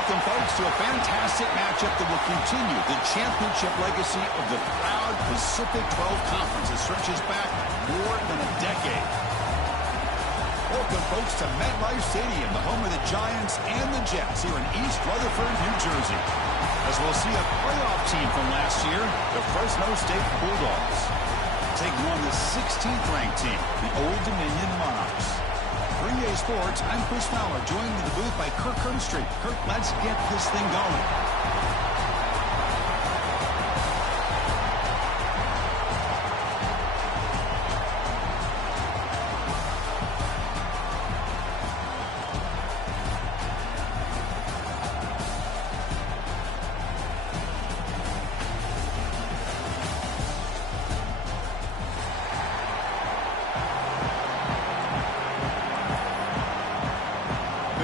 Welcome, folks, to a fantastic matchup that will continue the championship legacy of the proud Pacific 12 Conference that stretches back more than a decade. Welcome, folks, to MetLife Stadium, the home of the Giants and the Jets here in East Rutherford, New Jersey. As we'll see a playoff team from last year, the Fresno State Bulldogs, taking on the 16th ranked team, the Old Dominion Monarchs. For EA Sports, I'm Chris Fowler, joined in the booth by Kirk Herbstreit. Kirk, let's get this thing going.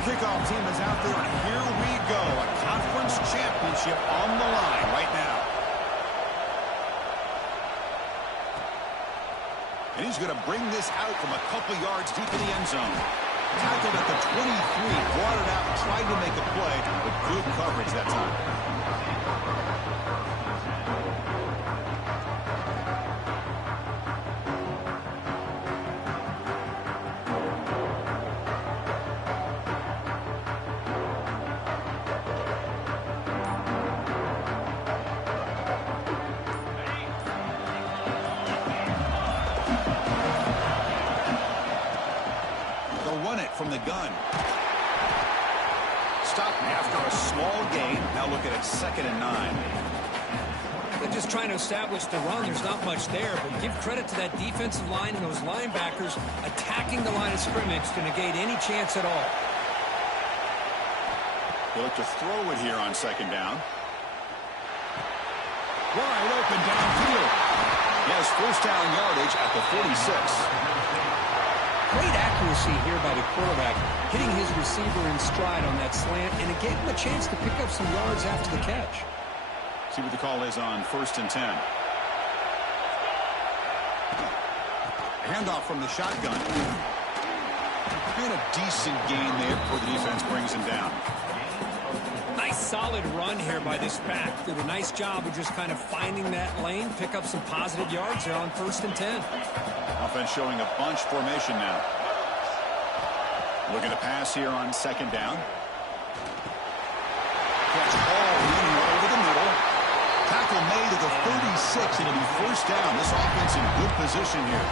Kickoff team is out there, and here we go. A conference championship on the line right now. And he's going to bring this out from a couple yards deep in the end zone. Tackled at the 23, brought it out, tried to make a play, but good coverage that time. From the gun. Stop after a small gain. Now look at it, 2nd and 9. They're just trying to establish the run. There's not much there, but give credit to that defensive line and those linebackers attacking the line of scrimmage to negate any chance at all. They look to throw it here on 2nd down. Wide open downfield. He has 1st down yardage at the 46. Great accuracy here by the quarterback, hitting his receiver in stride on that slant, and it gave him a chance to pick up some yards after the catch. See what the call is on 1st and 10. Handoff from the shotgun. And a decent gain there before the defense brings him down. Nice solid run here by this back. Did a nice job of just kind of finding that lane, pick up some positive yards there on 1st and 10. Offense showing a bunch formation now. Looking to pass here on 2nd down. Catch all in over the middle. Tackle made at the 36. It'll be 1st down. This offense in good position here.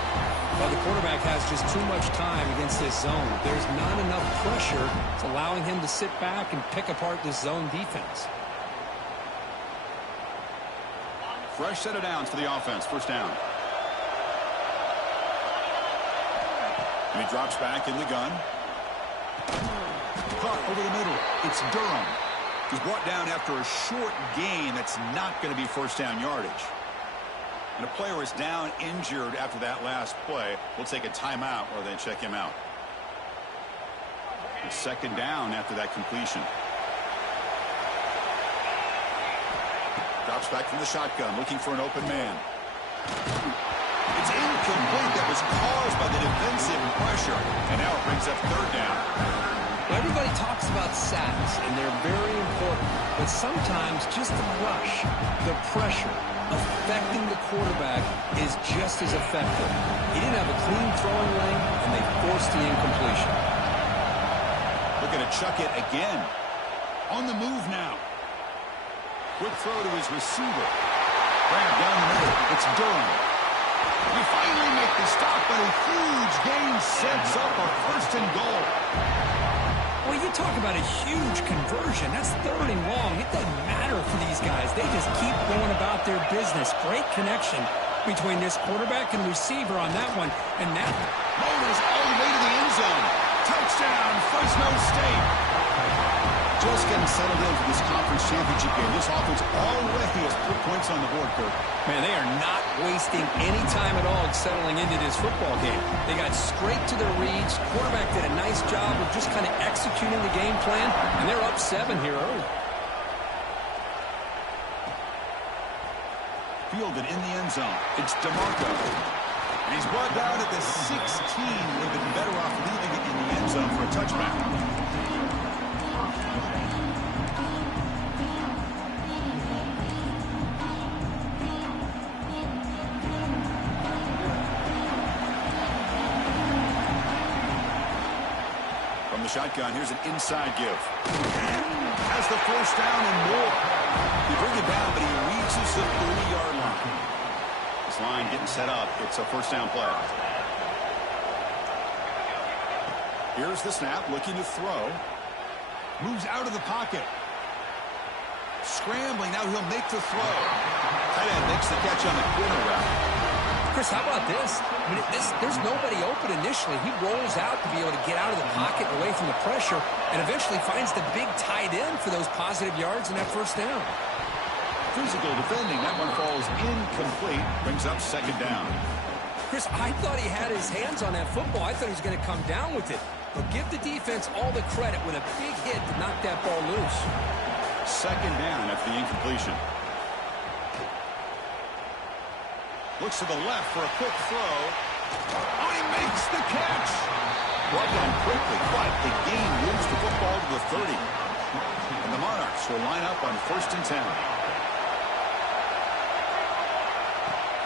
Well, the quarterback has just too much time against this zone. There's not enough pressure. It's allowing him to sit back and pick apart this zone defense. Fresh set of downs for the offense. 1st down. And he drops back in the gun. Caught over the middle. It's Durham. He's brought down after a short gain that's not going to be 1st down yardage. And a player is down injured after that last play. We'll take a timeout or then check him out. And 2nd down after that completion. Drops back from the shotgun, looking for an open man. It's incomplete. That was caused by the defensive pressure. And now it brings up 3rd down. Well, everybody talks about sacks, and they're very important. But sometimes just the rush, the pressure, affecting the quarterback is just as effective. He didn't have a clean throwing lane, and they forced the incompletion. Looking to chuck it again. On the move now. Quick throw to his receiver. Grab down the middle. It's Durham. We finally make the stop, but a huge gain sets up a 1st and goal. Well, you talk about a huge conversion. That's 3rd and long. It doesn't matter for these guys. They just keep going about their business. Great connection between this quarterback and receiver on that one. And that rolls all the way to the end zone. Touchdown, Fresno State. Just getting settled in for this conference championship game. This offense already has 3 points on the board, Kirk. Man, they are not wasting any time at all settling into this football game. They got straight to their reads. Quarterback did a nice job of just kind of executing the game plan, and they're up 7 here early. Fielded in the end zone. It's DeMarco. And he's brought down at the 16. Would have been better off leaving it in the end zone for a touchback. shotgun. Here's an inside give. Has the first down and more. He brings it down, but he reaches the 30-yard line. This line getting set up. It's a first down play. Here's the snap, looking to throw. Moves out of the pocket. Scrambling, now he'll make the throw. Tight end makes the catch on the corner route. Chris, how about this? I mean, there's nobody open initially. He rolls out to be able to get out of the pocket away from the pressure and eventually finds the big tight end for those positive yards and that first down. Physical defending. That one falls incomplete. Brings up second down. Chris, I thought he had his hands on that football. I thought he was going to come down with it. But give the defense all the credit with a big hit to knock that ball loose. Second down after the incompletion. Looks to the left for a quick throw. Oh, he makes the catch. Well done quickly, but the game moves the football to the 30. And the Monarchs will line up on 1st and 10.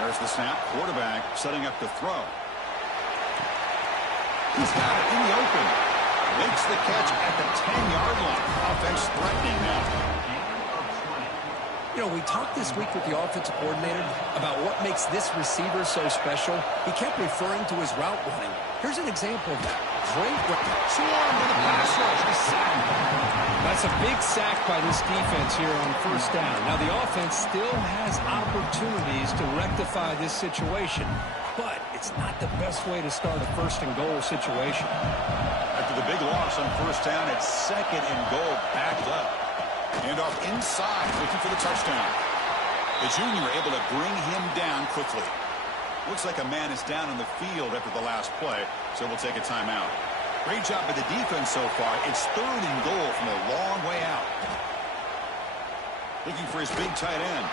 There's the snap. Quarterback setting up the throw. He's got it in the open. Makes the catch at the 10-yard line. Offense threatening now. You know, we talked this week with the offensive coordinator about what makes this receiver so special. He kept referring to his route running. Here's an example of that. Great swarm with a pass rush. A sack. That's a big sack by this defense here on first down. Now, the offense still has opportunities to rectify this situation, but it's not the best way to start a first-and-goal situation. After the big loss on first down, it's second and goal backed up. And off inside, looking for the touchdown. The junior able to bring him down quickly. Looks like a man is down on the field after the last play, so we'll take a timeout. Great job by the defense so far. It's third and goal from a long way out. Looking for his big tight end.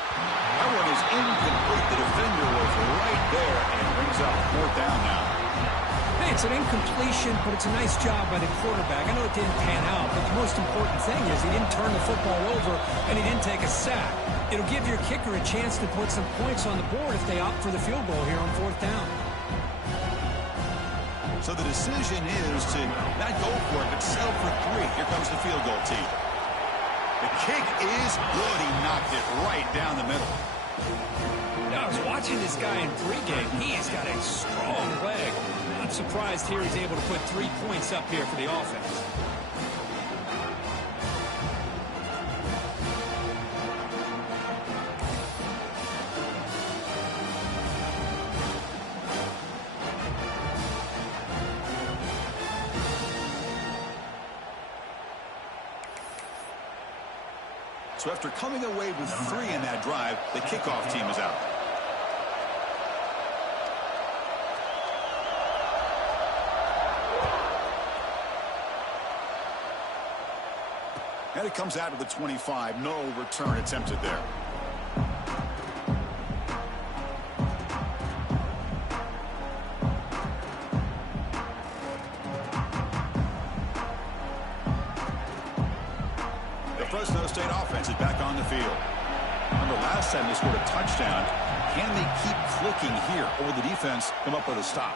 That one is incomplete. The defender was right there, and it brings up fourth down now. Hey, it's an incompletion, but it's a nice job by the quarterback. I know it didn't pan out, but the most important thing is he didn't turn the football over and he didn't take a sack. It'll give your kicker a chance to put some points on the board if they opt for the field goal here on fourth down. So the decision is to not go for it, but settle for 3. Here comes the field goal team. The kick is good. He knocked it right down the middle. Now, I was watching this guy in pregame. He has got a strong leg. Not surprised here he's able to put 3 points up here for the offense. So after coming away with 3 in that drive, the kickoff team is out. And it comes out to the 25. No return attempted there. The Fresno State offense is back on the field. Remember last time they scored a touchdown. Can they keep clicking here, or will the defense come up with a stop?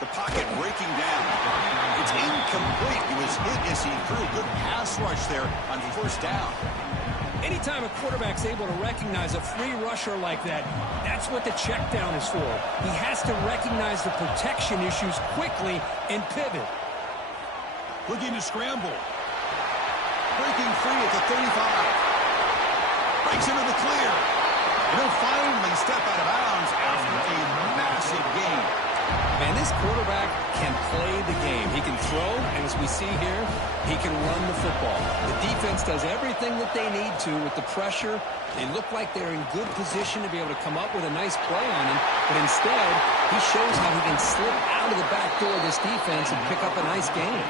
The pocket breaking down. It's incomplete. He was hit as he threw a good pass rush there on first down. Anytime a quarterback's able to recognize a free rusher like that, that's what the check down is for. He has to recognize the protection issues quickly and pivot. Looking to scramble. Breaking free at the 35. Breaks into the clear. And he'll finally step out of bounds after a massive gain. Man, this quarterback can play the game. He can throw, and as we see here, he can run the football. The defense does everything that they need to with the pressure. They look like they're in good position to be able to come up with a nice play on him, but instead, he shows how he can slip out of the back door of this defense and pick up a nice gain.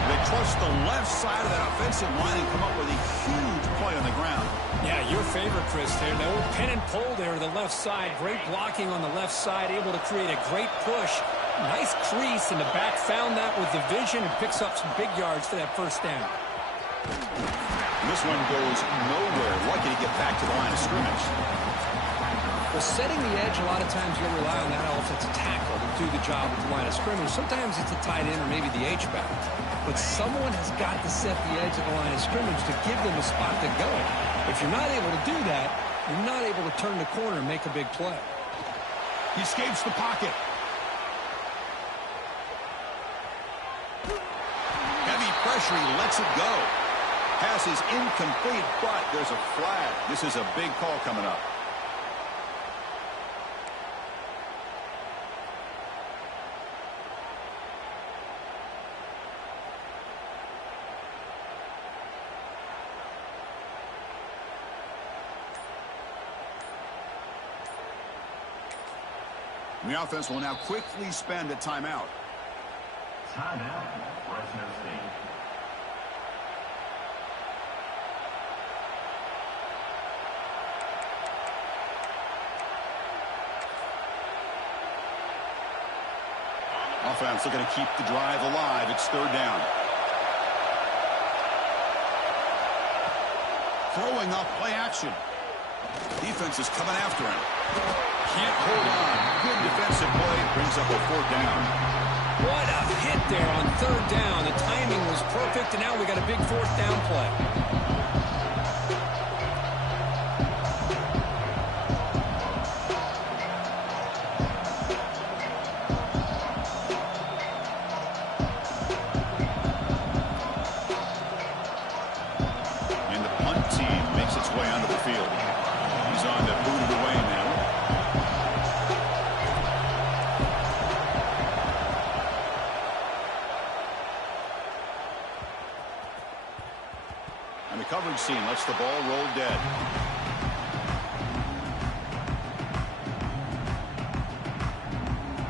They trust the left side of that offensive line and come up with a huge play on the ground. Yeah, your favorite, Chris, there. The old pin and pull there to the left side. Great blocking on the left side, able to create a great push. Nice crease, and the back found that with the vision and picks up some big yards for that first down. And this one goes nowhere. Lucky to get back to the line of scrimmage. Well, setting the edge, a lot of times you'll rely on that offensive tackle to do the job at the line of scrimmage. Sometimes it's a tight end or maybe the H-back. but someone has got to set the edge of the line of scrimmage to give them a spot to go. If you're not able to do that, you're not able to turn the corner and make a big play. He escapes the pocket. Heavy pressure, he lets it go. Pass is incomplete, but there's a flag. This is a big call coming up. The offense will now quickly spend a timeout. Timeout, Fresno State. Offense looking to keep the drive alive. It's third down. Throwing up play action. Defense is coming after him. Can't hold on. Good defensive play. Brings up a fourth down. What a hit there on third down. The timing was perfect, and now we got a big fourth down play. And the punt team makes its way onto the field. He's on to boot it away now. And the coverage team lets the ball roll dead.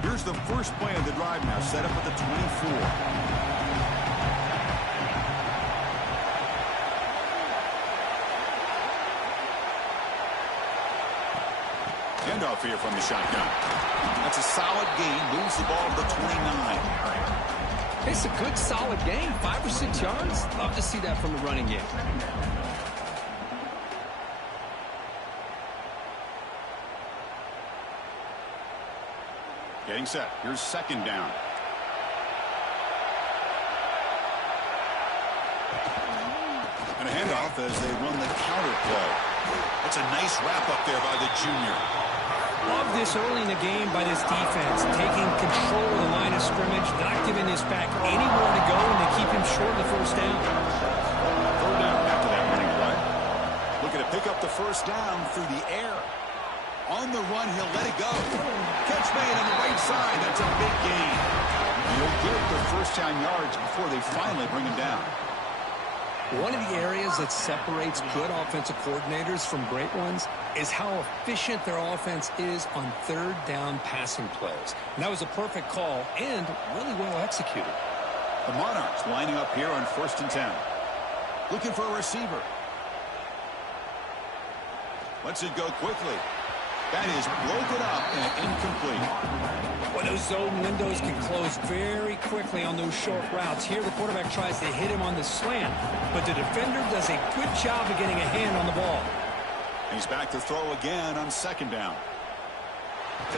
Here's the first play of the drive now, set up at the 24. Handoff here from the shotgun. That's a solid gain. Moves the ball to the 29. It's a good, solid gain. 5 or 6 yards. Love to see that from the running game. Getting set. Here's second down. And a handoff as they run the counter play. That's a nice wrap up there by the junior. Love this early in the game by this defense, taking control of the line of scrimmage, not giving this back anywhere to go, and they keep him short of the first down. Third down after that running play. Looking to pick up the first down through the air. On the run, he'll let it go. Catch made on the right side. That's a big gain. He'll get the first down yards before they finally bring him down. One of the areas that separates good offensive coordinators from great ones is how efficient their offense is on third down passing plays. And that was a perfect call and really well executed. The Monarchs lining up here on 1st and 10. Looking for a receiver. Lets it go quickly. That is broken up and incomplete. Well, those zone windows can close very quickly on those short routes. Here the quarterback tries to hit him on the slant, but the defender does a good job of getting a hand on the ball. He's back to throw again on second down.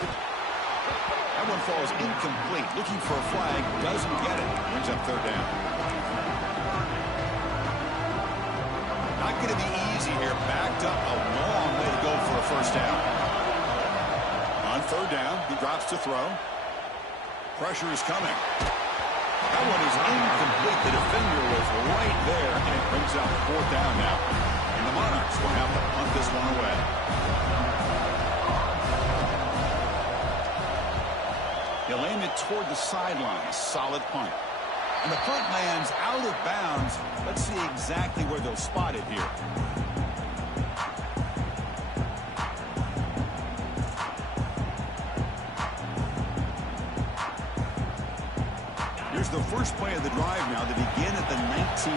That one falls incomplete. Looking for a flag. Doesn't get it. Brings up third down. Not going to be easy here. Backed up a long way to go for a first down. On third down, he drops to throw. Pressure is coming. That one is incomplete. The defender was right there, and it brings up fourth down now. And the Monarchs will have to punt this one away. He'll aim it toward the sideline. A solid punt. And the punt lands out of bounds. Let's see exactly where they'll spot it here. Here's the first play of the drive now to begin at the 19.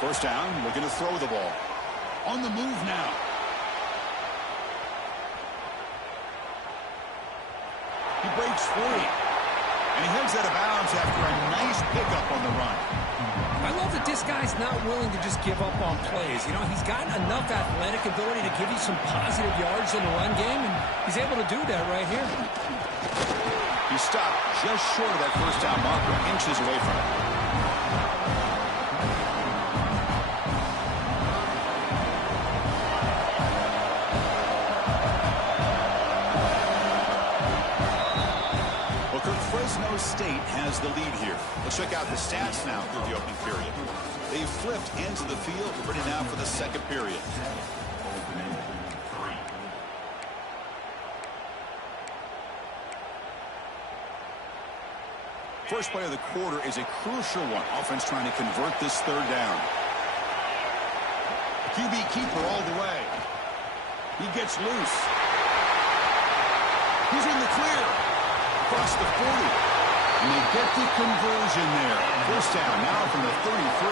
First down, looking to throw the ball. On the move now. He breaks free. And he heads out of bounds after a nice pickup on the run. I love that this guy's not willing to just give up on plays. You know, he's got enough athletic ability to give you some positive yards in the run game, and he's able to do that right here. He He stopped just short of that first down marker, inches away from it. Fresno State has the lead here. Let's check out the stats now through the opening period. They've flipped ends of the field. We're ready now for the second period. First play of the quarter is a crucial one. Offense trying to convert this third down. QB keeper all the way. He gets loose. He's in the clear. Across the 40. And they get the conversion there. First down now from the 33.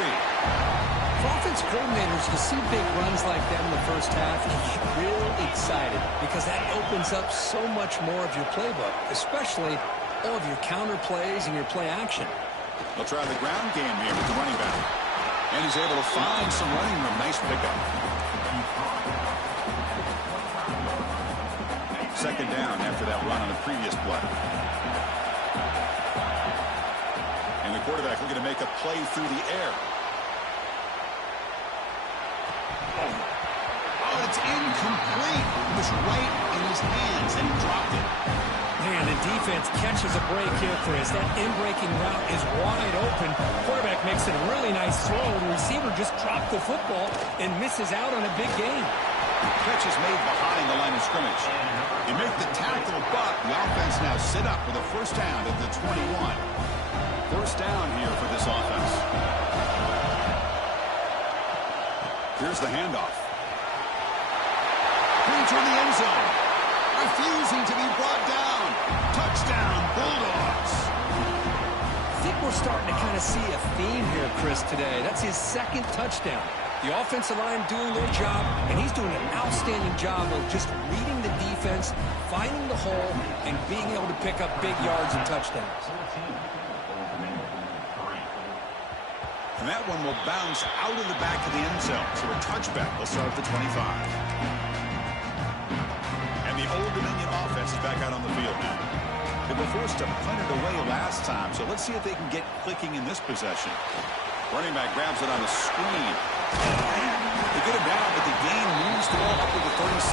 For offense coordinators, you see big runs like that in the first half, you get real excited because that opens up so much more of your playbook, especially all of your counter plays and your play action. They'll try the ground game here with the running back. And he's able to find some running room. Nice pickup. Second down after that run on the previous play. And the quarterback looking to make a play through the air. Oh, it's incomplete. It was right in his hands, and he dropped it. Man, the defense catches a break here, Chris. That in-breaking route is wide open. Quarterback makes it a really nice throw. The receiver just dropped the football and misses out on a big gain. Catch is made behind the line of scrimmage. They make the tackle, but the offense now sit up with a first down at the 21. First down here for this offense. Here's the handoff. Into the end zone. Refusing to be brought down. Touchdown, Bulldogs. I think we're starting to kind of see a theme here, Chris, today. That's his second touchdown. The offensive line doing their job, and he's doing an outstanding job of just reading the defense, finding the hole, and being able to pick up big yards and touchdowns. And that one will bounce out of the back of the end zone. So a touchback will start at the 25. And the Old Dominion offense is back out on the field now. They were forced to punt it away last time, so let's see if they can get clicking in this possession. Running back grabs it on the screen. They get him down, but the gain moves the ball up to the 36.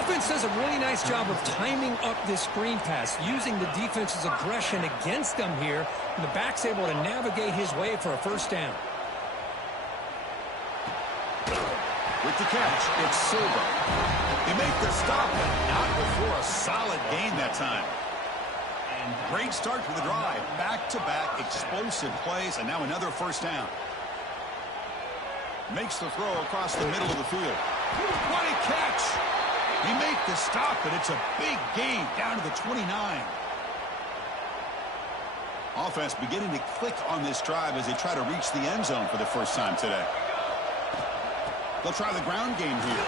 Offense does a really nice job of timing up this screen pass, using the defense's aggression against them here, and the back's able to navigate his way for a first down. With the catch, it's Silva. They make the stop, but not before a solid gain that time. And great start to the drive. Back-to-back explosive plays, and now another first down. Makes the throw across the middle of the field. What a catch! They make the stop, but it's a big gain down to the 29. Offense beginning to click on this drive as they try to reach the end zone for the first time today. They'll try the ground game here.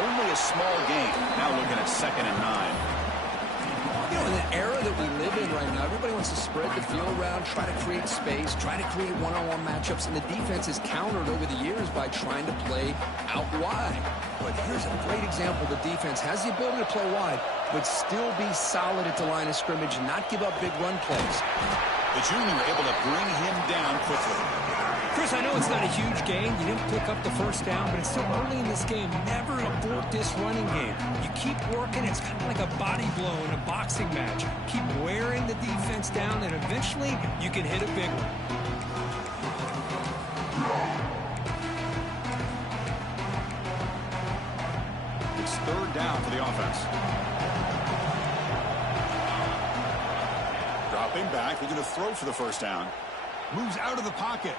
Only a small gain. Now looking at 2nd and 9. You know, in the era that we live in right now, everybody wants to spread the field around, try to create space, try to create one-on-one matchups, and the defense is countered over the years by trying to play out wide. But here's a great example. The defense has the ability to play wide, but still be solid at the line of scrimmage and not give up big run plays. The junior able to bring him down quickly. Chris, I know it's not a huge gain. You didn't pick up the first down, but it's still early in this game. Never abort this running game. You keep working. It's kind of like a body blow in a boxing match. Keep wearing the defense down, and eventually you can hit a big one. It's third down for the offense. Dropping back, looking to throw for the first down. Moves out of the pocket.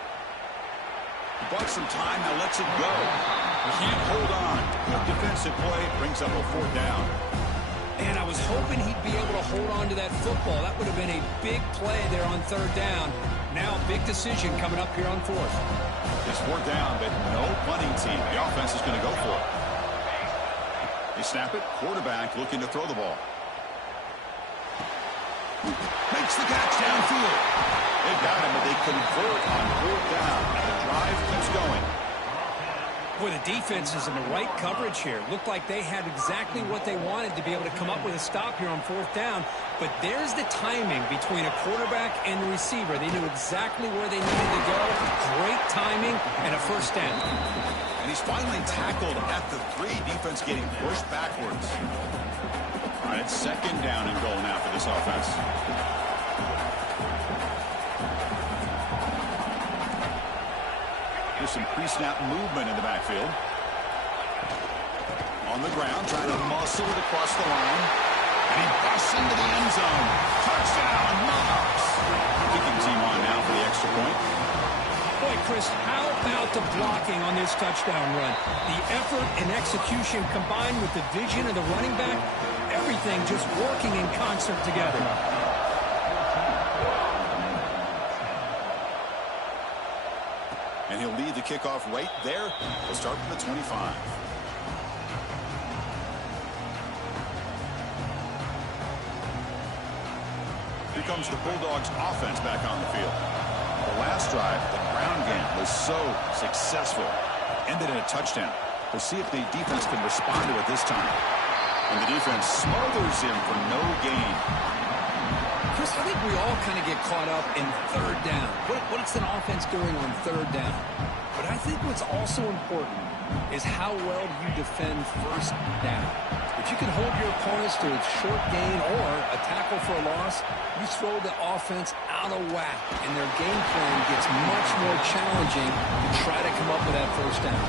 Bucks some time, now lets it go. Can't hold on. Good defensive play, brings up a fourth down. And I was hoping he'd be able to hold on to that football. That would have been a big play there on third down. Now, big decision coming up here on fourth. It's fourth down, but no punting team. The offense is going to go for it. They snap it. Quarterback looking to throw the ball. Makes the catch downfield. They got him, but they convert on fourth down. And the drive keeps going. Boy, the defense is in the right coverage here. Looked like they had exactly what they wanted to be able to come up with a stop here on 4th down. But there's the timing between a quarterback and the receiver. They knew exactly where they needed to go. Great timing and a 1st down. And he's finally tackled at the 3. Defense getting pushed backwards. All right, it's 2nd down and goal now for this offense. There's some pre-snap movement in the backfield. On the ground, trying to muscle it across the line. And he busts into the end zone. Touchdown, Monarchs! Kicking team on now for the extra point. Boy, Chris, how about the blocking on this touchdown run? The effort and execution combined with the vision of the running back, everything just working in concert together. And he'll lead the kickoff right there. We'll start from the 25. Here comes the Bulldogs offense back on the field. The last drive, the ground game was so successful. Ended in a touchdown. We'll see if the defense can respond to it this time. And the defense smothers him for no gain. Chris, I think we all kind of get caught up in 3rd down. What's an offense doing on 3rd down? But I think what's also important is how well you defend 1st down. If you can hold your opponents to a short gain or a tackle for a loss, you throw the offense out of whack, and their game plan gets much more challenging to try to come up with that 1st down.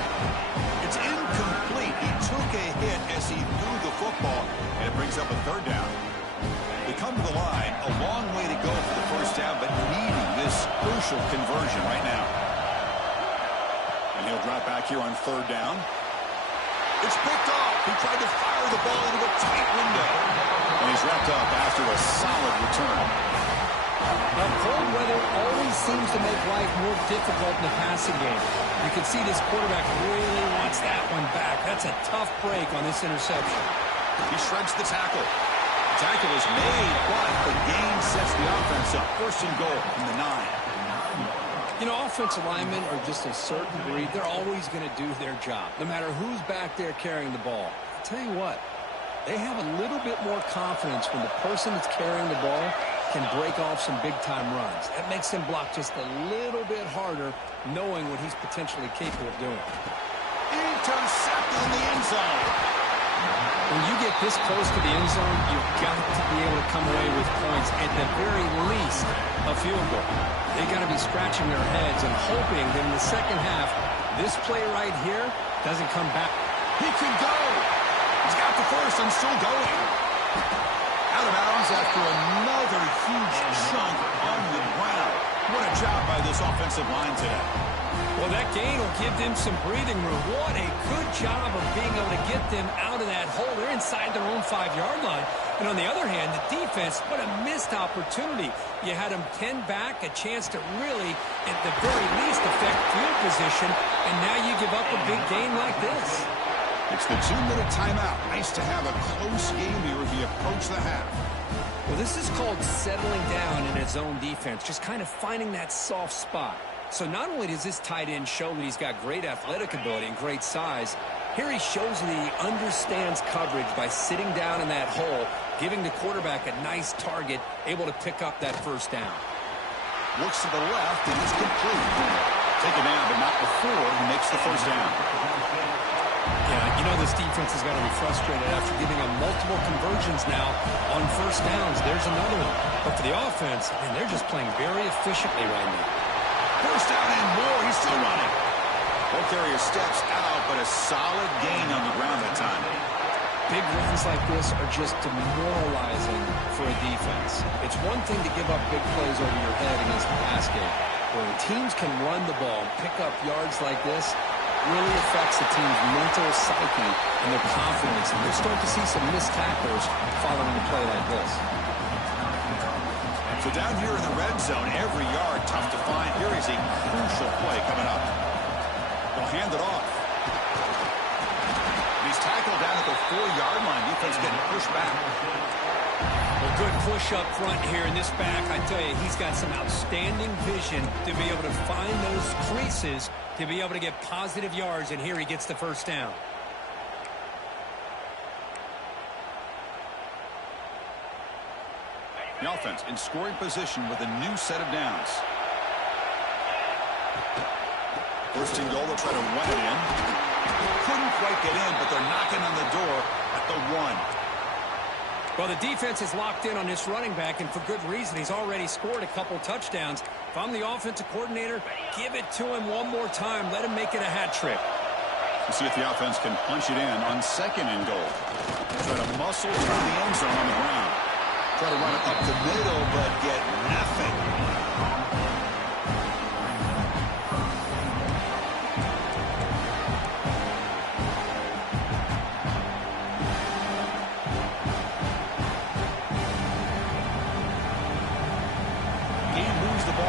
It's incomplete. He took a hit as he threw the football, and it brings up a 3rd down. They come to the line, a long way to go for the 1st down, but needing this crucial conversion right now. And he'll drop back here on 3rd down. It's picked off. He tried to fire the ball into a tight window. And he's wrapped up after a solid return. Now, cold weather always seems to make life more difficult in the passing game. You can see this quarterback really wants that one back. That's a tough break on this interception. He shreds the tackle. Tackle is made, but the gain sets the offense up. 1st and goal from the 9. You know, offensive linemen are just a certain breed. They're always going to do their job, no matter who's back there carrying the ball. I'll tell you what, they have a little bit more confidence when the person that's carrying the ball can break off some big-time runs. That makes him block just a little bit harder, knowing what he's potentially capable of doing. Intercepted in the end zone. When you get this close to the end zone, you've got to be able to come away with points, at the very least, a field goal. They got to be scratching their heads and hoping that in the 2nd half, this play right here doesn't come back. He can go. He's got the 1st and still going. Out of bounds after another huge chunk on the ground. What a job by this offensive line today. Well, that gain will give them some breathing room. What a good job of being able to get them out of that hole. They're inside their own 5-yard line. And on the other hand, the defense, what a missed opportunity. You had them 10 back, a chance to really, at the very least, affect field position, and now you give up a big gain like this. It's the 2-minute timeout. Nice to have a close game here as we approach the half. Well, this is called settling down in his own defense, just kind of finding that soft spot. So not only does this tight end show that he's got great athletic ability and great size, here he shows that he understands coverage by sitting down in that hole, giving the quarterback a nice target, able to pick up that 1st down. Looks to the left, and it's complete. Taken down, but not before he makes the 1st down. Yeah, you know this defense has got to be frustrated after giving them multiple conversions now on 1st downs. There's another one. But for the offense, man, they're just playing very efficiently right now. 1st down and more. He's still running. Ball carrier steps out, but a solid gain on the ground that time. Big runs like this are just demoralizing for a defense. It's one thing to give up big plays over your head against the pass game. When teams can run the ball and pick up yards like this, really affects the team's mental psyche and their confidence. And we're starting to see some missed tackles following a play like this. So down here in the red zone, every yard tough to find. Here is a crucial play coming up. They'll hand it off. And he's tackled down at the 4-yard line. Defense getting pushed back. Well, good push up front here in this back. I tell you, he's got some outstanding vision to be able to find those creases, to be able to get positive yards, and here he gets the first down. The offense in scoring position with a new set of downs. First and goal, they'll try to run it in. Couldn't quite get in, but they're knocking on the door at the 1. Well, the defense is locked in on this running back, and for good reason. He's already scored a couple touchdowns. If I'm the offensive coordinator, give it to him one more time. Let him make it a hat trick. We'll see if the offense can punch it in on second and goal. Try to muscle through the end zone on the ground. Try to run it up the middle, but get nothing.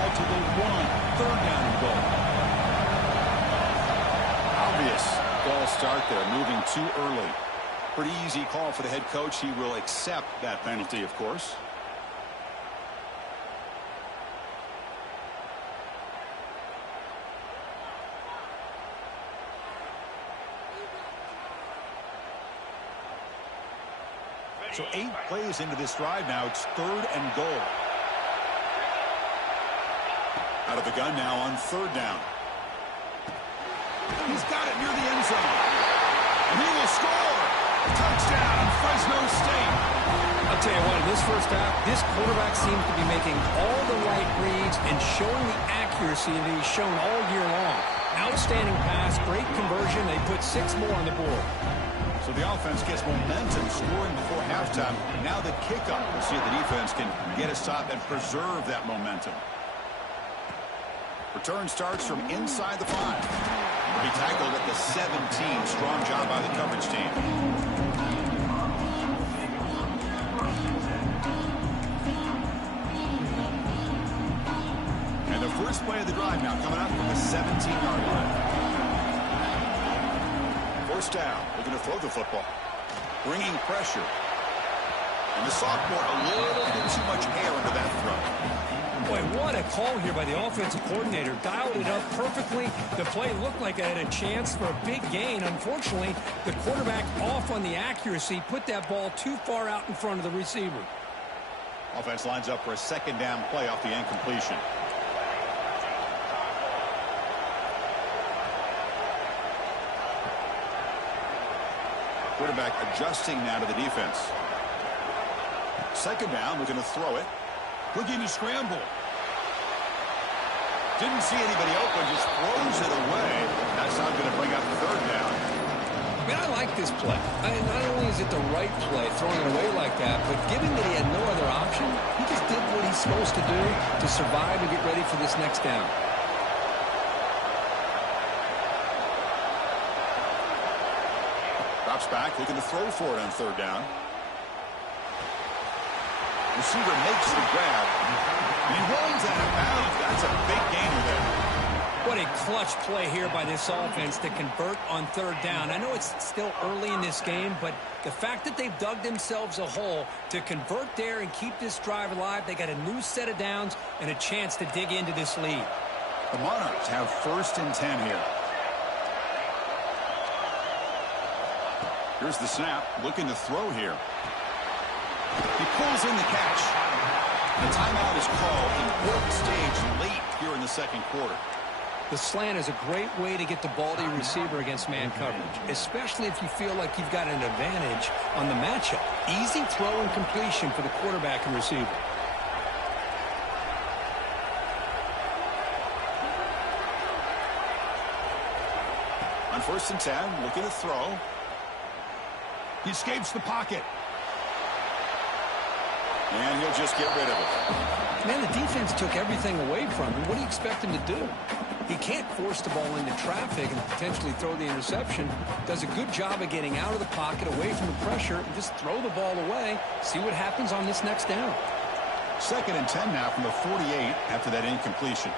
To the 1, third down and goal. Obvious false start there, moving too early. Pretty easy call for the head coach. He will accept that penalty, of course. So 8 plays into this drive now. It's third and goal. Out of the gun now on third down. He's got it near the end zone. And he will score. Touchdown, Fresno State. I'll tell you what, in this first half, this quarterback seems to be making all the right reads and showing the accuracy that he's shown all year long. Outstanding pass, great conversion. They put 6 more on the board. So the offense gets momentum, scoring before halftime. Now the kickoff. We'll see if the defense can get a stop and preserve that momentum. Return starts from inside the 5. Will be tackled at the 17. Strong job by the coverage team. And the first play of the drive now coming up from the 17-yard line. First down. Looking to throw the football. Bringing pressure. And the sophomore a little bit too much air under that throw. Boy, what a call here by the offensive coordinator. Dialed it up perfectly. The play looked like it had a chance for a big gain. Unfortunately, the quarterback off on the accuracy, put that ball too far out in front of the receiver. Offense lines up for a second down play off the incompletion. Quarterback adjusting now to the defense. Second down, looking to throw it. Looking to scramble. Didn't see anybody open, just throws it away. That's not going to bring up third down. I mean, I like this play. Not only is it the right play, throwing it away like that, but given that he had no other option, he just did what he's supposed to do to survive and get ready for this next down. Drops back, looking to throw for it on third down. Receiver makes the grab. And he rolls out of bounds. That's a big gainer there. What a clutch play here by this offense to convert on third down. I know it's still early in this game, but the fact that they've dug themselves a hole to convert there and keep this drive alive, they got a new set of downs and a chance to dig into this lead. The Monarchs have first and 10 here. Here's the snap, looking to throw here. He pulls in the catch. The timeout is called. Important stage late here in the second quarter. The slant is a great way to get the ball to your receiver against man coverage, especially if you feel like you've got an advantage on the matchup. Easy throw and completion for the quarterback and receiver. On first and 10, looking to throw. He escapes the pocket. And he'll just get rid of it. Man, the defense took everything away from him. What do you expect him to do? He can't force the ball into traffic and potentially throw the interception. Does a good job of getting out of the pocket, away from the pressure, and just throw the ball away. See what happens on this next down. Second and 10 now from the 48 after that incompletion.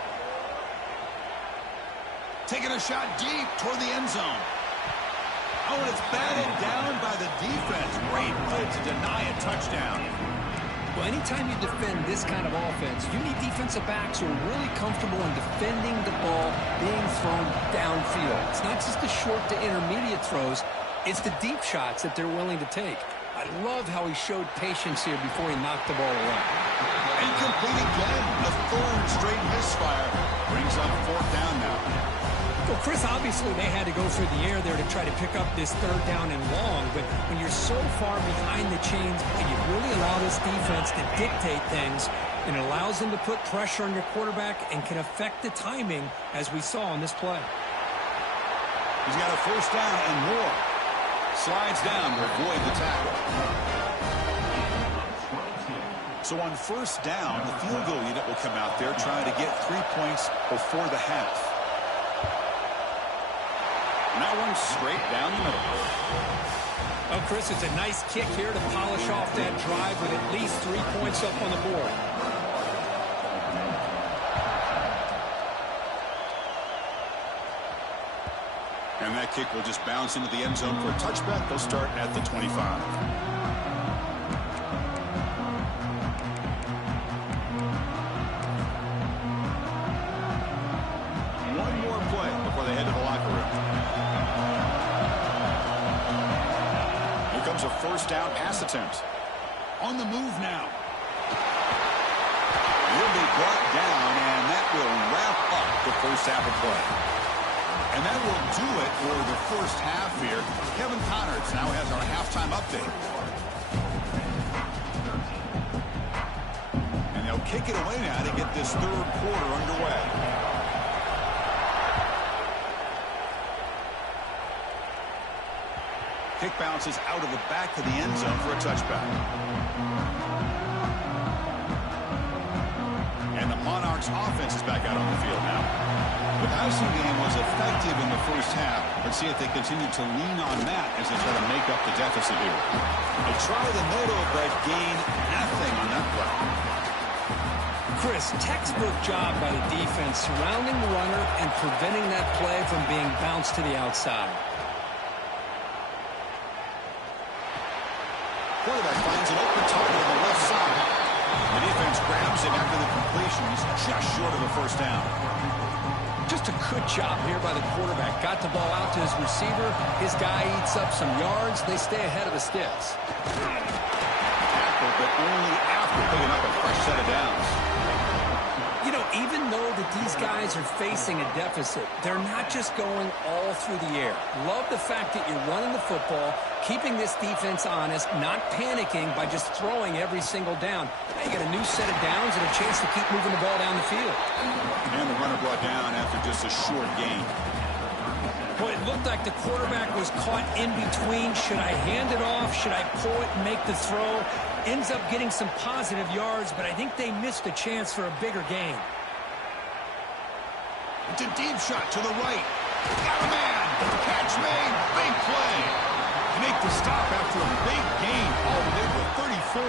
Taking a shot deep toward the end zone. Oh, and it's batted down by the defense. Great play to deny a touchdown. Well, anytime you defend this kind of offense, you need defensive backs who are really comfortable in defending the ball being thrown downfield. It's not just the short to intermediate throws, it's the deep shots that they're willing to take. I love how he showed patience here before he knocked the ball away. Incomplete again. A third straight misfire brings up fourth down now. Well, Chris, obviously they had to go through the air there to try to pick up this third down and long, but when you're so far behind the chains and you really allow this defense to dictate things, and it allows them to put pressure on your quarterback and can affect the timing, as we saw on this play. He's got a first down and more. Slides down to avoid the tackle. So on first down, the field goal unit will come out there trying to get 3 points before the half. And that one's straight down the middle. Oh, Chris, it's a nice kick here to polish off that drive with at least 3 points up on the board. And that kick will just bounce into the end zone for a touchback. They'll start at the 25. One more play before they head to the locker room. Here comes a first down pass attempt. On the move now. Will be brought down, and that will wrap up the first half of play. And that will do it for the first half here. Kevin Connors now has our halftime update. And they'll kick it away now to get this third quarter underway. Kick bounces out of the back of the end zone for a touchback. And the Monarchs offense is back out on the field now. The passing game was effective in the first half. Let's see if they continue to lean on that as they try to make up the deficit here. They try the middle, but gain nothing on that play. Chris, textbook job by the defense surrounding the runner and preventing that play from being bounced to the outside. Quarterback finds an open target on the left side. The defense grabs him after the completion. He's just short of a first down. Just a good job here by the quarterback. Got the ball out to his receiver. His guy eats up some yards. They stay ahead of the sticks. Tackle, but only after picking up a fresh set of downs. You know, even though that these guys are facing a deficit, they're not just going all through the air. Love the fact that you're running the football, keeping this defense honest, not panicking by just throwing every single down. Now you got a new set of downs and a chance to keep moving the ball down the field. And the runner brought down after just a short gain. Well, it looked like the quarterback was caught in between. Should I hand it off? Should I pull it and make the throw? Ends up getting some positive yards, but I think they missed a chance for a bigger gain. It's a deep shot to the right. Got a man. Catch made. Big play. Make the stop after a big gain all the way to 34.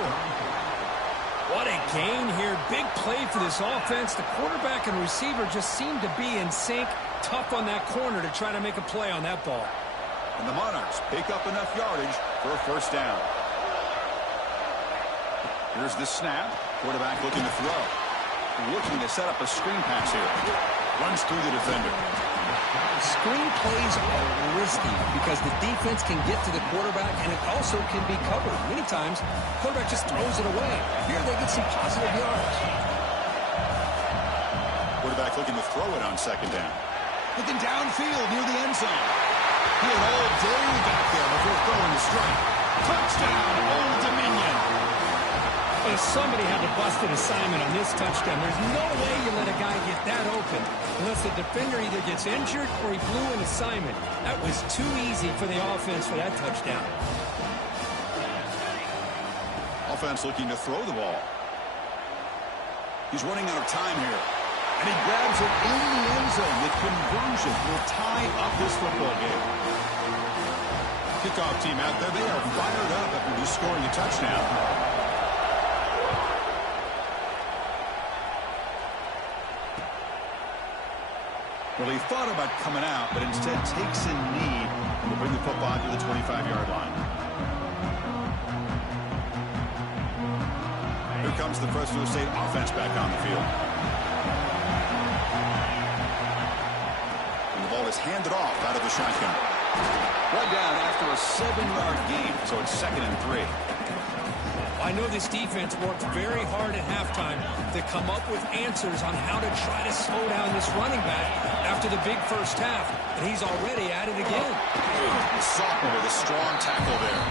What a gain here. Big play for this offense. The quarterback and receiver just seem to be in sync. Tough on that corner to try to make a play on that ball. And the Monarchs pick up enough yardage for a first down. Here's the snap. Quarterback looking to throw. Looking to set up a screen pass here. Runs through the defender. Screen plays are risky because the defense can get to the quarterback and it also can be covered. Many times, the quarterback just throws it away. Here they get some positive yards. Quarterback looking to throw it on second down. Looking downfield near the end zone. He had all day back there before throwing the strike. Touchdown, Old Dominion. Well, somebody had to bust an assignment on this touchdown. There's no way you let a guy get that open unless the defender either gets injured or he blew an assignment. That was too easy for the offense for that touchdown. Offense looking to throw the ball. He's running out of time here. And he grabs it in the end zone. The conversion will tie up this football game. Kickoff team out there. They are fired up after just scoring a touchdown. Well, he thought about coming out, but instead takes a knee and will bring the football to the 25-yard line. Here comes the Fresno State offense back on the field. And the ball is handed off out of the shotgun. One down after a 7-yard gain, so it's 2nd and 3. I know this defense worked very hard at halftime to come up with answers on how to try to slow down this running back after the big first half, and he's already at it again. The sophomore with a strong tackle there.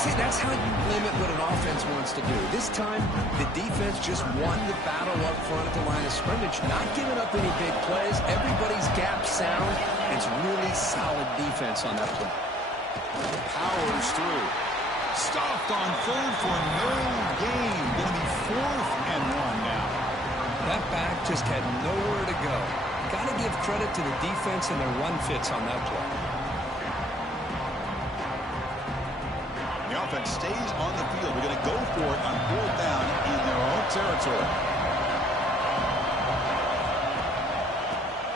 See, that's how you limit what an offense wants to do. This time, the defense just won the battle up front at the line of scrimmage, not giving up any big plays. Everybody's gap sound. It's really solid defense on that play. Powers through. Stopped on 3rd for no gain. Going to be 4th and 1 now. That back just had nowhere to go. Got to give credit to the defense and their run fits on that play. The offense stays on the field. They're going to go for it on 4th down in their own territory.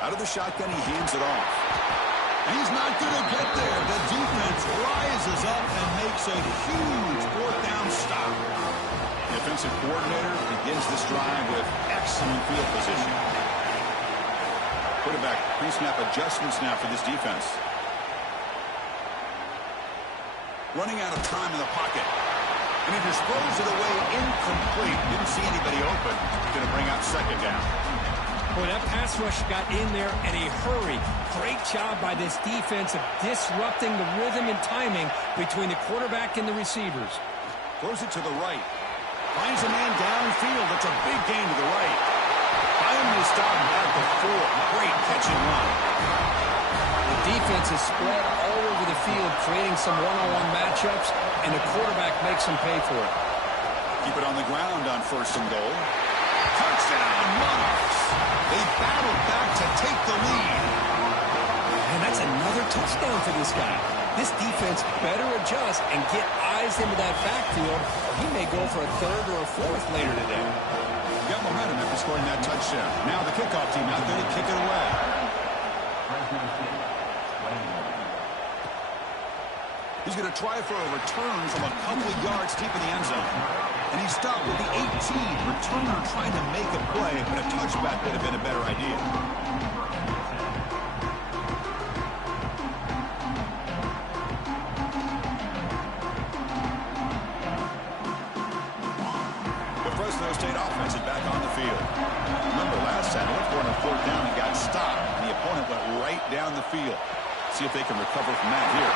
Out of the shotgun, he hands it off. He's not going to get there. The defense rises up and makes a huge 4th down stop. The offensive coordinator begins this drive with excellent field position. Quarterback pre-snap adjustments now for this defense. Running out of time in the pocket. And he just throws it away incomplete. Didn't see anybody open. Going to bring out 2nd down. Boy, that pass rush got in there in a hurry. Great job by this defense of disrupting the rhythm and timing between the quarterback and the receivers. Throws it to the right. Finds a man downfield. It's a big gain to the right. Finally stopped at the 4. Great catch and run. The defense is spread all over the field, creating some one-on-one matchups, and the quarterback makes them pay for it. Keep it on the ground on 1st and goal. Touchdown, Monarchs. They battled back to take the lead. And that's another touchdown for this guy. This defense better adjust and get eyes into that backfield, or he may go for a 3rd or a 4th later today. Got momentum after scoring that touchdown. Now the kickoff team out there to kick it away. He's going to try for a return from a couple of yards deep in the end zone. And he stopped with the 18. Returner trying to make a play, but a touchback would have been a better idea. The Fresno State offense is back on the field. Remember last time, they went for it on 4th down and got stopped. And the opponent went right down the field. See if they can recover from that here.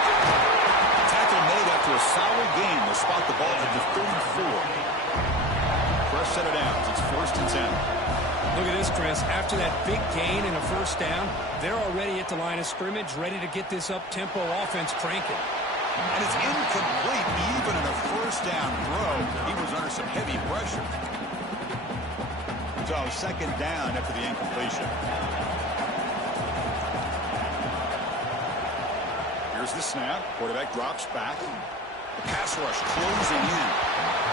Tackle made after a solid gain. They'll spot the ball at the 34. Fresh set of downs. It's 1st and 10. Look at this, Chris. After that big gain and a 1st down, they're already at the line of scrimmage, ready to get this up-tempo offense cranking. And it's incomplete. Even in a 1st down throw, he was under some heavy pressure. So 2nd down after the incompletion. Here's the snap. Quarterback drops back. The pass rush closing in.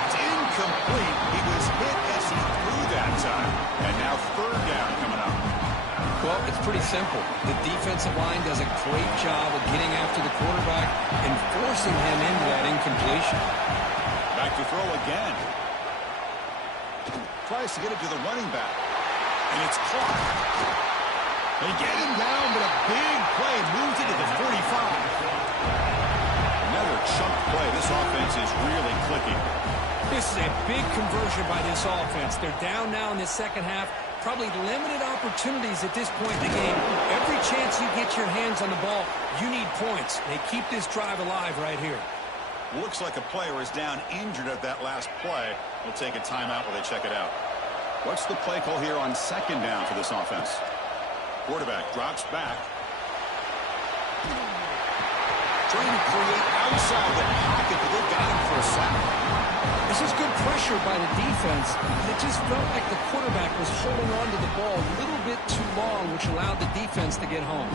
It's incomplete. He was hit as he threw that time. And now 3rd down coming up. Well, it's pretty simple. The defensive line does a great job of getting after the quarterback and forcing him into that incompletion. Back to throw again. Tries to get it to the running back. And it's caught. They get him down, but a big play moves it to the 45. Another chunk play. This offense is really clicking. This is a big conversion by this offense. They're down now in the 2nd half. Probably limited opportunities at this point in the game. Every chance you get your hands on the ball, you need points. They keep this drive alive right here. Looks like a player is down injured at that last play. We'll take a timeout while they check it out. What's the play call here on 2nd down for this offense? Quarterback drops back. Trying to create outside the pocket, but they've got him for a sack. This is good pressure by the defense. It just felt like the quarterback was holding on to the ball a little bit too long, which allowed the defense to get home.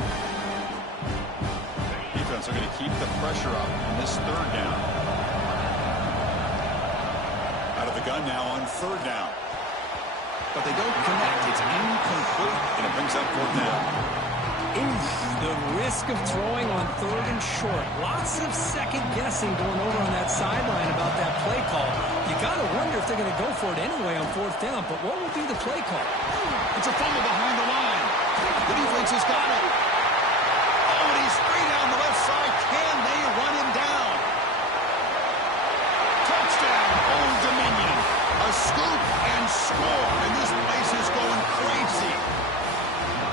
Defense are going to keep the pressure up on this 3rd down. Out of the gun now on 3rd down. But they don't connect. It's incomplete, and it brings up 4th down. Oof, the risk of throwing on 3rd and short. Lots of second guessing going over on that sideline about that play call. You got to wonder if they're going to go for it anyway on 4th down, but what will be the play call? It's a fumble behind the line. The defense has got it. Oh, and he's straight down the left side. Can they run him down? Touchdown, Old Dominion. A scoop and score, and this place is going crazy.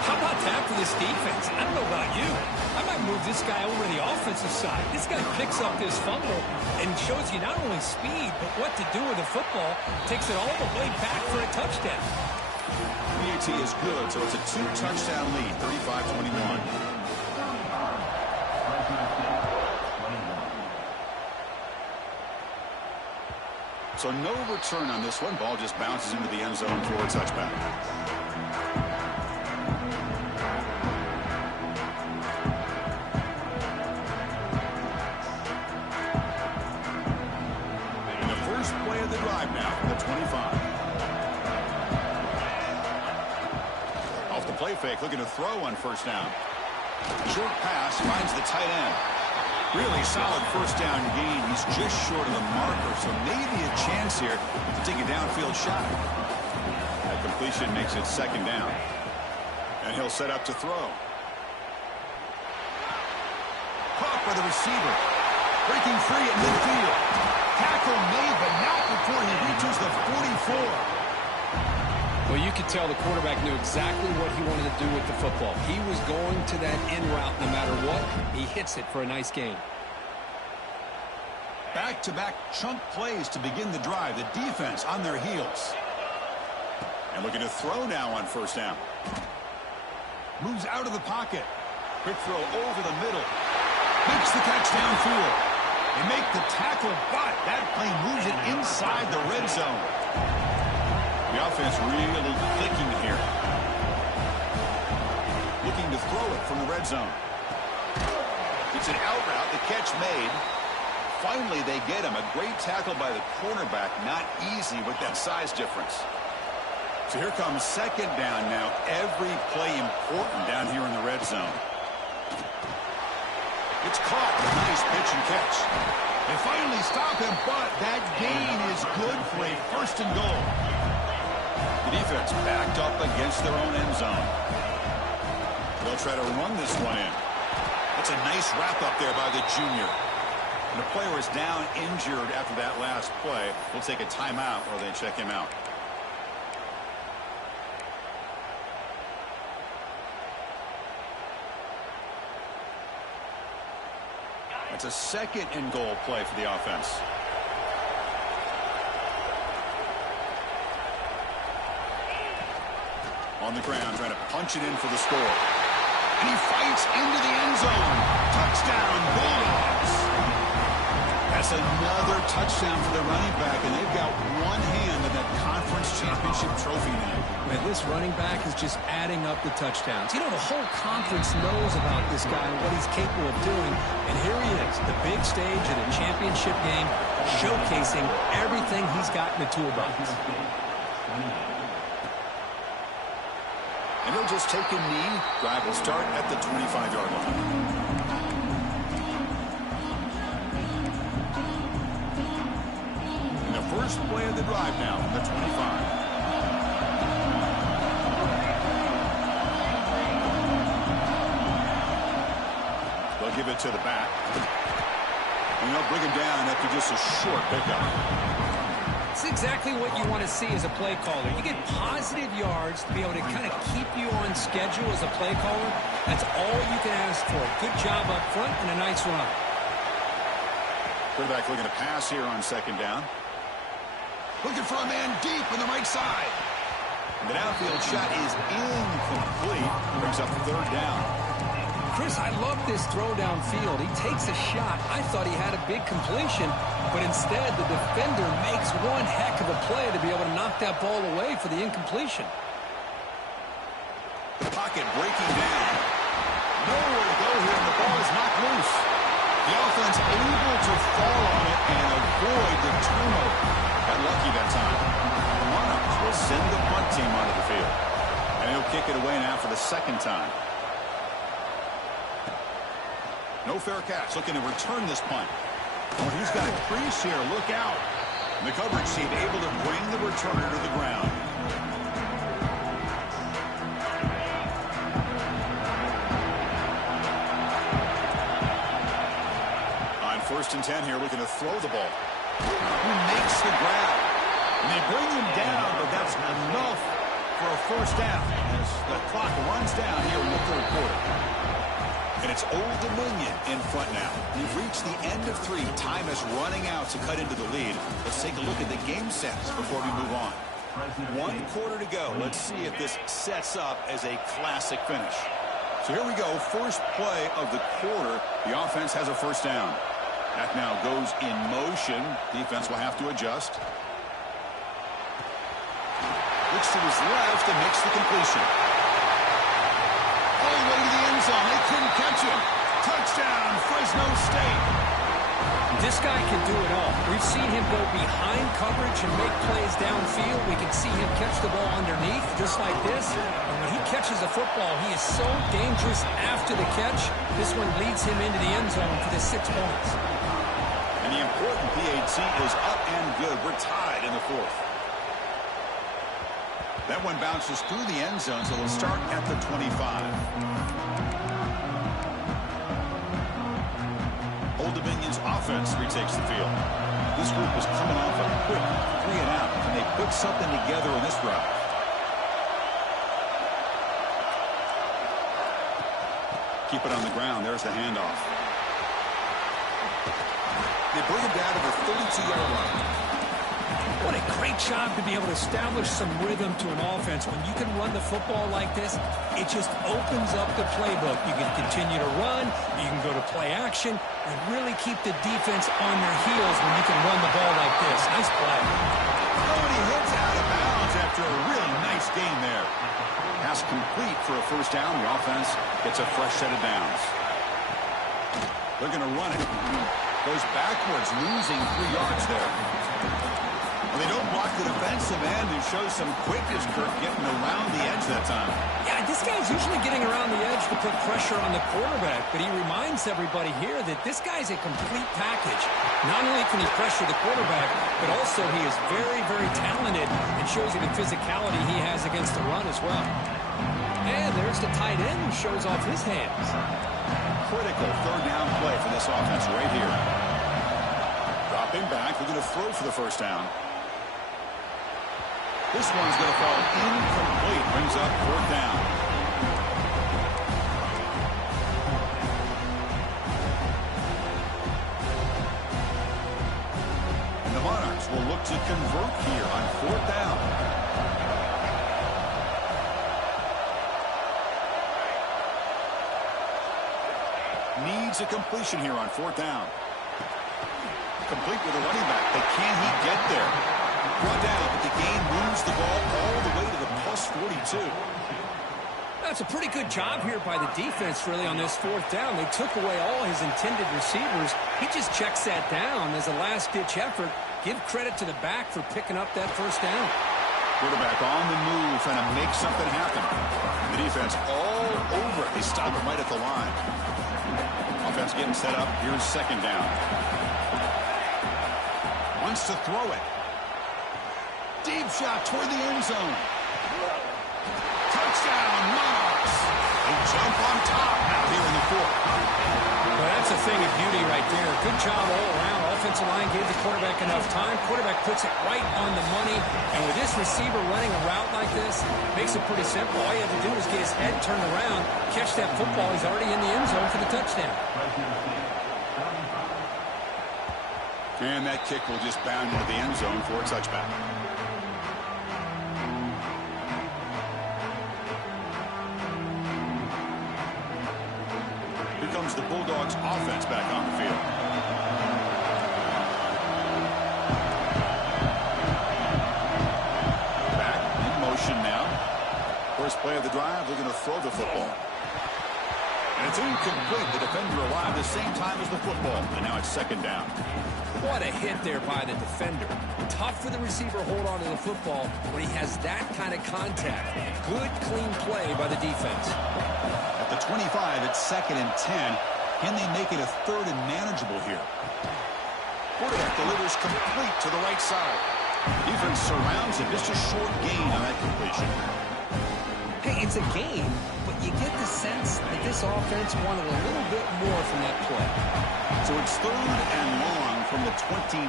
How about that for this defense? I don't know about you. I might move this guy over to the offensive side. This guy picks up this fumble and shows you not only speed, but what to do with the football. Takes it all the way back for a touchdown. PAT is good, so it's a 2-touchdown lead, 35-21. So no return on this one. Ball just bounces into the end zone for a touchback. And the first play of the drive now from the 25. Off the play fake, looking to throw on 1st down. Short pass finds the tight end. Really solid 1st down gain. He's just short of the marker, so maybe a chance here to take a downfield shot. That completion makes it 2nd down. And he'll set up to throw. Caught by the receiver. Breaking free at midfield. Tackle made, but not before he reaches the 44. Well, you could tell the quarterback knew exactly what he wanted to do with the football. He was going to that in route no matter what. He hits it for a nice gain. Back-to-back chunk plays to begin the drive. The defense on their heels. And looking to throw now on 1st down. Moves out of the pocket. Quick throw over the middle. Makes the catch downfield. They make the tackle, but that play moves it inside the red zone. The offense really clicking here. Looking to throw it from the red zone. It's an out route. The catch made. Finally, they get him. A great tackle by the cornerback. Not easy with that size difference. So here comes 2nd down now. Every play important down here in the red zone. It's caught. Nice pitch and catch. They finally stop him, but that gain is good for a 1st and goal. The defense backed up against their own end zone. They'll try to run this one in. That's a nice wrap-up there by the junior. And the player is down injured after that last play. We'll take a timeout or they check him out. That's a 2nd and goal play for the offense. On the ground, trying to punch it in for the score. And he fights into the end zone. Touchdown, Bulldogs. That's another touchdown for the running back, and they've got one hand in that conference championship trophy now. Man, this running back is just adding up the touchdowns. You know, the whole conference knows about this guy and what he's capable of doing. And here he is, the big stage of the championship game, showcasing everything he's got in the toolbox. And he'll just take a knee. Drive will start at the 25-yard line. And the first play of the drive now from the 25. They'll give it to the back. And they'll bring him down after just a short pickup. It's exactly what you want to see as a play caller. You get positive yards to be able to kind of keep you on schedule as a play caller. That's all you can ask for. Good job up front and a nice run. Quarterback looking to pass here on 2nd down. Looking for a man deep on the right side. The downfield shot is incomplete. Brings up 3rd down. Chris, I love this throw downfield. He takes a shot. I thought he had a big completion, but instead the defender makes one heck of a play to be able to knock that ball away for the incompletion. The pocket breaking down. Nowhere to go here, and the ball is knocked loose. The offense able to fall on it and avoid the turnover. Got lucky that time. The Monarchs will send the punt team onto the field. And he'll kick it away now for the 2nd time. No fair catch. Looking to return this punt. Oh, he's got a crease here. Look out. And the coverage team able to bring the returner to the ground. On 1st and 10 here, looking to throw the ball. Who makes the grab? And they bring him down, but that's enough for a first down as the clock runs down here in the 3rd quarter. And it's Old Dominion in front now. We've reached the end of 3. Time is running out to cut into the lead. Let's take a look at the game stats before we move on. 1 quarter to go. Let's see if this sets up as a classic finish. So here we go. First play of the quarter. The offense has a first down. That now goes in motion. Defense will have to adjust. Looks to his left and makes the completion. All the way to the end zone. They couldn't catch him. Touchdown, Fresno State. This guy can do it all. We've seen him go behind coverage and make plays downfield. We can see him catch the ball underneath just like this. And when he catches the football, he is so dangerous after the catch. This one leads him into the end zone for the 6 points. And the important PAT is up and good. We're tied in the 4th. That one bounces through the end zone, so they'll start at the 25. Old Dominion's offense retakes the field. This group is coming off a quick 3 and out. Can they put something together in this drive? Keep it on the ground. There's the handoff. They bring him down to the 32-yard line. What a great job to be able to establish some rhythm to an offense. When you can run the football like this, it just opens up the playbook. You can continue to run, you can go to play action, and really keep the defense on their heels when you can run the ball like this. Nice play. Oh, and he hits out of bounds after a really nice gain there. Pass complete for a first down. The offense gets a fresh set of downs. They're going to run it. Goes backwards, losing 3 yards there. Well, they don't block the defensive end and show some quickness, Kirk, getting around the edge that time. Yeah, this guy's usually getting around the edge to put pressure on the quarterback, but he reminds everybody here that this guy's a complete package. Not only can he pressure the quarterback, but also he is very, very talented and shows you the physicality he has against the run as well. And there's the tight end who shows off his hands. Critical 3rd down play for this offense right here. Dropping back, they're going to throw for the first down. This one's going to fall incomplete. Brings up 4th down. And the Monarchs will look to convert here on 4th down. Needs a completion here on 4th down. Complete with a running back, but can he get there? Brought down, but the game moves the ball all the way to the plus 42. That's a pretty good job here by the defense, really, on this 4th down. They took away all his intended receivers. He just checks that down as a last-ditch effort. Give credit to the back for picking up that first down. Quarterback on the move, trying to make something happen. The defense all over it. They stop him right at the line. Offense getting set up. Here's 2nd down. Wants to throw it. Deep shot toward the end zone. Touchdown, Monarchs. They jump on top out here in the 4th. Well, that's a thing of beauty right there. Good job all around. Offensive line gave the quarterback enough time. Quarterback puts it right on the money. And with this receiver running a route like this, makes it pretty simple. All you have to do is get his head turned around, catch that football. He's already in the end zone for the touchdown. And that kick will just bound into the end zone for a touchback. Here comes the Bulldogs offense back on the field. Back in motion now. First play of the drive, they're going to throw the football. And it's incomplete. The defender arrived the same time as the football. And now it's 2nd down. What a hit there by the defender. Tough for the receiver to hold on to the football when he has that kind of contact. Good, clean play by the defense. At the 25, it's 2nd and 10. Can they make it a third and manageable here? Quarterback delivers complete to the right side. Defense surrounds him. Just a short gain on that completion. Hey, it's a game, but you get the sense that this offense wanted a little bit more from that play. So it's third and long from the 29.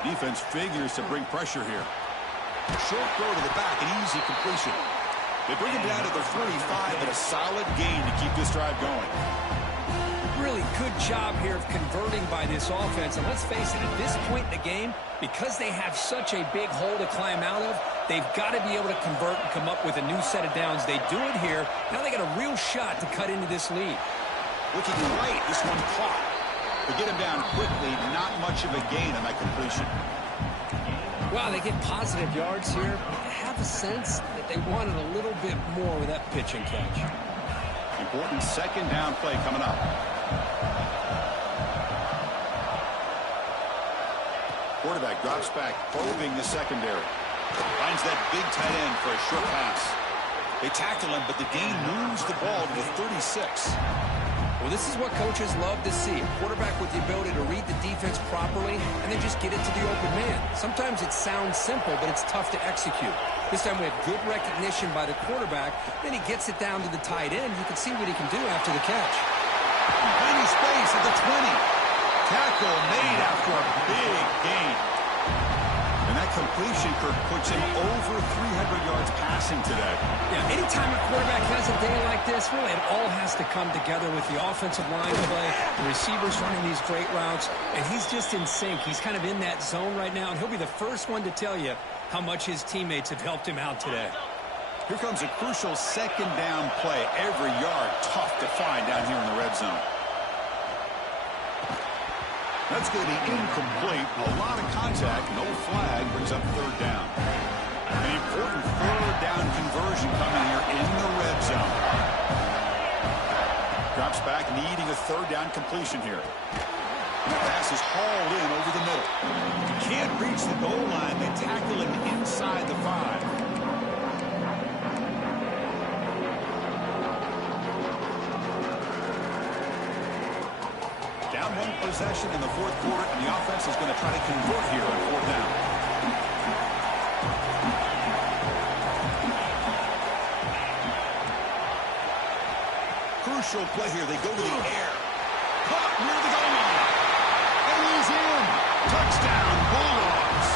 Defense figures to bring pressure here. Short throw to the back, an easy completion. They bring him down to the 45, but a solid gain to keep this drive going. Really good job here of converting by this offense. And let's face it, at this point in the game, because they have such a big hole to climb out of, they've got to be able to convert and come up with a new set of downs. They do it here. Now they got a real shot to cut into this lead. Looking right, this one caught. To get him down quickly, not much of a gain on that completion. Wow, they get positive yards here. I have a sense that they wanted a little bit more with that pitch and catch. Important second down play coming up. Quarterback drops back, probing the secondary. Finds that big tight end for a short pass. They tackle him, but the gain moves the ball to the 36. Well, this is what coaches love to see. A quarterback with the ability to read the defense properly and then just get it to the open man. Sometimes it sounds simple, but it's tough to execute. This time we have good recognition by the quarterback. Then he gets it down to the tight end. You can see what he can do after the catch. Tiny space at the 20. Tackle made after a big gain. And that completion, Kirk, puts him over 300 yards passing today. Yeah, anytime a quarterback has a day like this, really it all has to come together with the offensive line play, the receivers running these great routes, and he's just in sync. He's kind of in that zone right now, and he'll be the first one to tell you how much his teammates have helped him out today. Here comes a crucial second down play. Every yard tough to find down here in the red zone. That's going to be incomplete. A lot of contact. No flag brings up third down. An important third down conversion coming here in the red zone. Drops back, needing a third down completion here. The pass is hauled in over the middle. Can't reach the goal line. They tackle him inside the 5. One possession in the fourth quarter, and the offense is going to try to convert here on fourth down. Crucial play here. They go to the air. Caught near the goal line. And he's in. Touchdown, Bulldogs.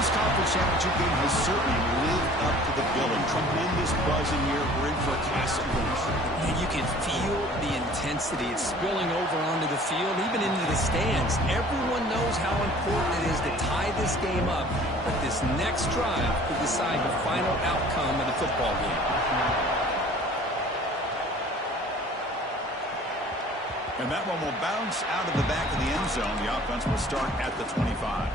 This conference championship game has certainly lived up to the billing. Tremendous buzz in here. We're in for a classic finish. And you can feel the intensity. It's spilling over onto the field, even into the stands. Everyone knows how important it is to tie this game up, but this next drive could decide the final outcome of the football game. And that one will bounce out of the back of the end zone. The offense will start at the 25.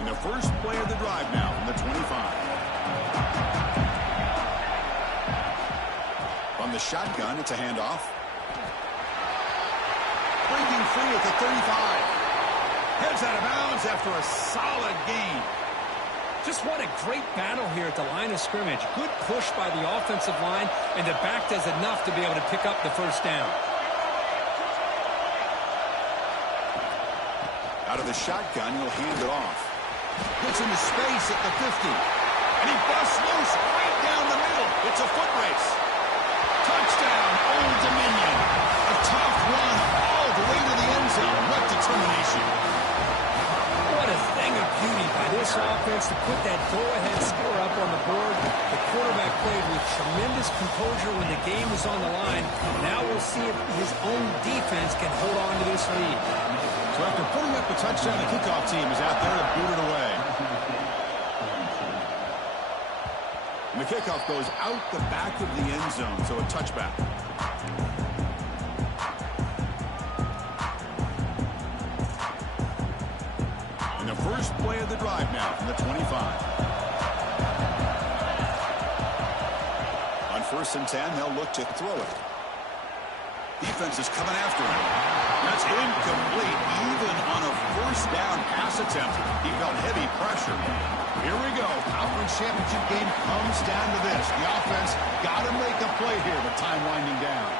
And the first play of the drive now from the 25. On the shotgun, it's a handoff. Breaking free at the 35. Heads out of bounds after a solid gain. Just what a great battle here at the line of scrimmage. Good push by the offensive line, and the back does enough to be able to pick up the first down. Out of the shotgun, he'll hand it off. Puts into space at the 50. And he busts loose right down the middle. It's a foot race. Touchdown, Old Dominion. A tough run all the way to the end zone. What determination. What a thing of beauty by this offense to put that go-ahead score up on the board. The quarterback played with tremendous composure when the game was on the line. Now we'll see if his own defense can hold on to this lead. So after putting up the touchdown, the kickoff team is out there to boot it away. And the kickoff goes out the back of the end zone, so a touchback. And the first play of the drive now from the 25. On 1st and 10, they'll look to throw it. Defense is coming after him. That's incomplete, even on a first down pass attempt. He felt heavy pressure. Here we go. Conference championship game comes down to this. The offense got to make a play here, but time winding down.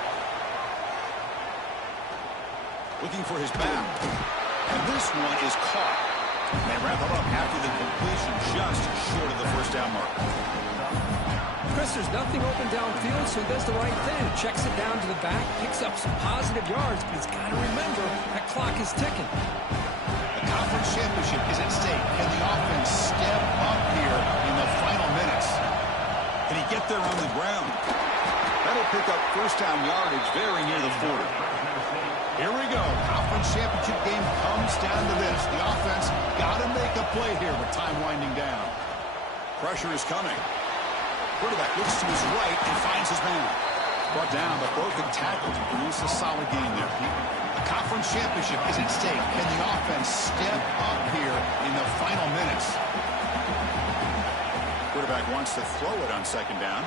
Looking for his back. And this one is caught. They wrap it up after the completion, just short of the first down mark. Chris, there's nothing open downfield, so he does the right thing. Checks it down to the back, picks up some positive yards, but he's got to remember that clock is ticking. The conference championship is at stake. Can the offense step up here in the final minutes? Can he get there on the ground? That'll pick up first down yardage very near the 40. Here we go. Conference championship game comes down to this. The offense got to make a play here, but time winding down. Pressure is coming. Quarterback looks to his right and finds his man. Brought down, but broken tackle to produce a solid game there. The conference championship is at stake. Can the offense step up here in the final minutes? Quarterback wants to throw it on second down.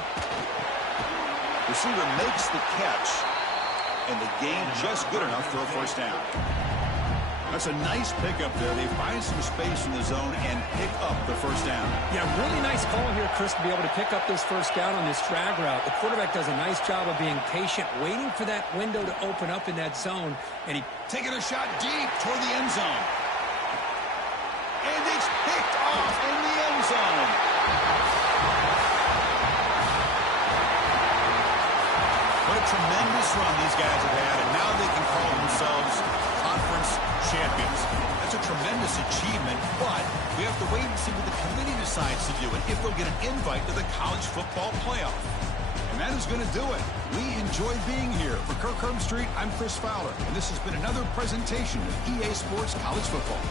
Receiver makes the catch, and the gain just good enough for a first down. That's a nice pickup there. They find some space in the zone and pick up the first down. Yeah, really nice call here, Chris, to be able to pick up this first down on this drag route. The quarterback does a nice job of being patient, waiting for that window to open up in that zone. And he taking a shot deep toward the end zone. And it's picked off in the end zone. What a tremendous run these guys have had, and now they can call themselves conference champions. That's a tremendous achievement, but we have to wait and see what the committee decides to do and if they'll get an invite to the college football playoff. And that is going to do it. We enjoyed being here. For Kirk Street, I'm Chris Fowler, and this has been another presentation of EA Sports College Football.